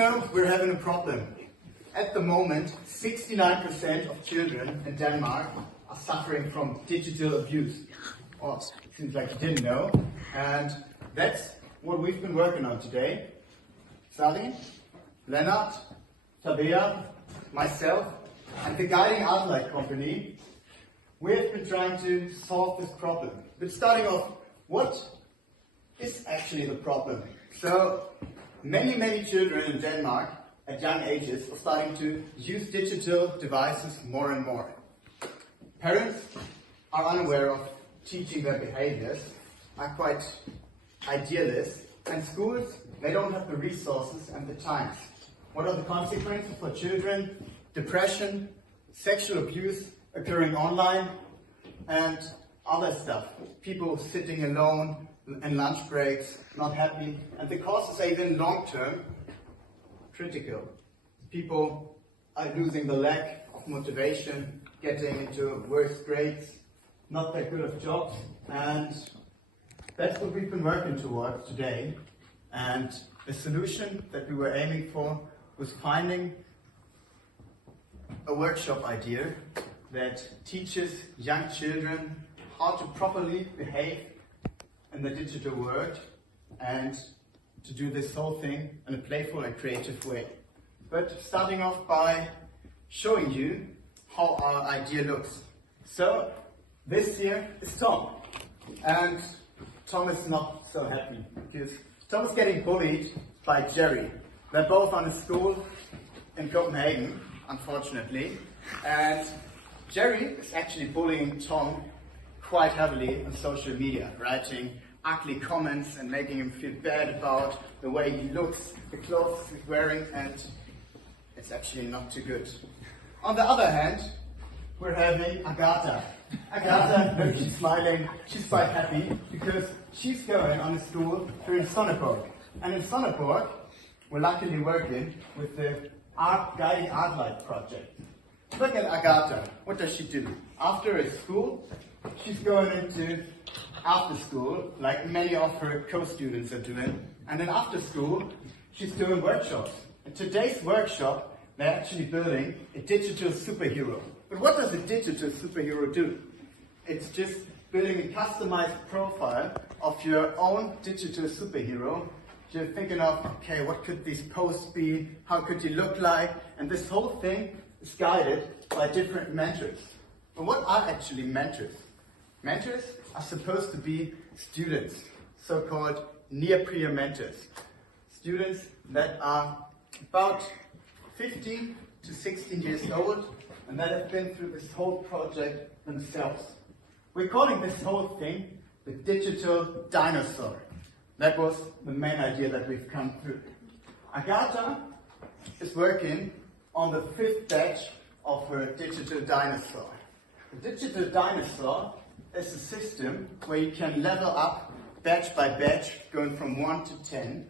We're having a problem. At the moment, 69% of children in Denmark are suffering from digital abuse. Oh, it seems like you didn't know. And that's what we've been working on today. Sarin, Lennard, Tabea, myself, and the guiding ARTEMIS company, we have been trying to solve this problem. But starting off, what is actually the problem? So, many children in Denmark at young ages are starting to use digital devices more and more. Parents are unaware of teaching their behaviors, are quite idealist, and schools, they don't have the resources and the time. What are the consequences for children? Depression, sexual abuse occurring online, and other stuff. People sitting alone and lunch breaks, not happy, and the causes are even long-term critical. People are losing the lack of motivation, getting into worse grades, not that good of jobs, and that's what we've been working towards today. And the solution that we were aiming for was finding a workshop idea that teaches young children how to properly behave in the digital world and to do this whole thing in a playful and creative way. But starting off by showing you how our idea looks. So this here is Tom, and Tom is not so happy because Tom is getting bullied by Jerry. They're both on a school in Copenhagen, unfortunately, and Jerry is actually bullying Tom quite heavily on social media, writing ugly comments and making him feel bad about the way he looks, the clothes he's wearing, and it's actually not too good. On the other hand, we're having Agatha. Agatha, she's smiling, she's quite happy because she's going on a school here in Sonneborg. And in Sonneborg, we're luckily working with the Guiding ARTEMIS project. Look at Agatha. What does she do? After a school, she's going into after school, like many of her co-students are doing. And then after school, she's doing workshops. In today's workshop, they're actually building a digital superhero. But what does a digital superhero do? It's just building a customized profile of your own digital superhero. You're thinking of, okay, what could these posts be? How could you look like? And this whole thing is guided by different mentors. But what are actually mentors? Mentors are supposed to be students, so-called near-peer mentors. Students that are about 15 to 16 years old and that have been through this whole project themselves. We're calling this whole thing the digital dinosaur. That was the main idea that we've come through. Agatha is working on the 5th batch of her digital dinosaur. The digital dinosaur is a system where you can level up batch by batch, going from 1 to 10,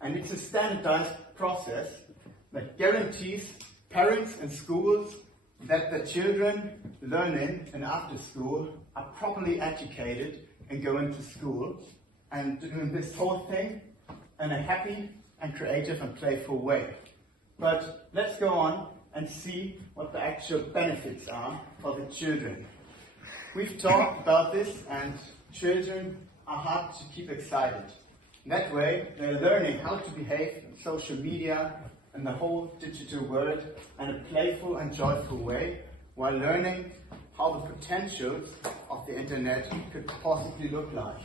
and it's a standardized process that guarantees parents and schools that the children learning and after school are properly educated and going to school and doing this whole thing in a happy and creative and playful way. But let's go on and see what the actual benefits are for the children. We've talked about this, and children are hard to keep excited. That way, they're learning how to behave in social media and the whole digital world in a playful and joyful way, while learning how the potentials of the internet could possibly look like.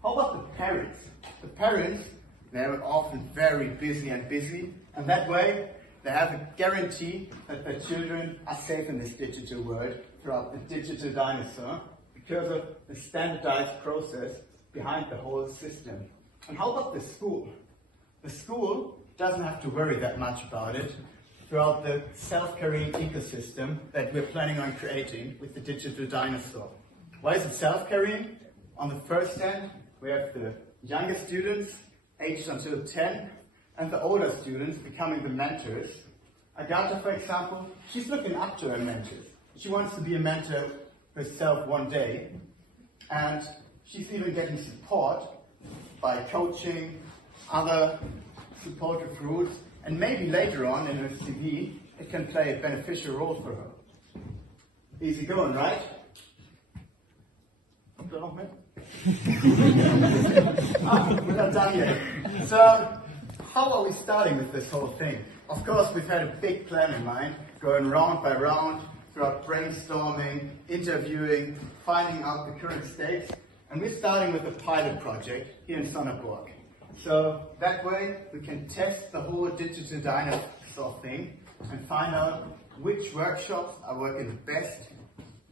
How about the parents? The parents, they're often very busy, and that way they have a guarantee that their children are safe in this digital world throughout the digital dinosaur because of the standardized process behind the whole system. And how about the school? The school doesn't have to worry that much about it throughout the self-carrying ecosystem that we're planning on creating with the digital dinosaur. Why is it self-carrying? On the first hand, we have the younger students, aged until 10, and the older students becoming the mentors. Agatha, for example, she's looking up to her mentors. She wants to be a mentor herself one day, and she's even getting support by coaching, other supportive rules, and maybe later on in her CV, it can play a beneficial role for her. Easy going, right? We're not done yet. So, how are we starting with this whole thing? Of course, we've had a big plan in mind, going round by round, throughout brainstorming, interviewing, finding out the current states, and we're starting with a pilot project here in Sonneborg. So that way we can test the whole digital dinosaur thing and find out which workshops are working the best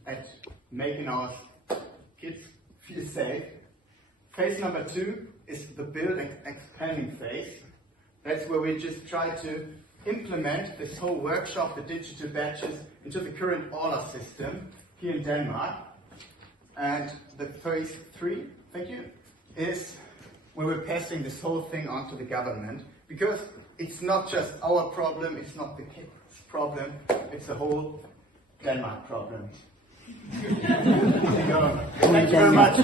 at making our kids feel safe. Phase number 2 is the build and expanding phase. That's where we just try to implement this whole workshop, the digital badges, into the current order system here in Denmark. And the phase 3, thank you, is where we're passing this whole thing on to the government, because it's not just our problem, it's not the kids' problem, it's the whole Denmark problem. Thank you very much.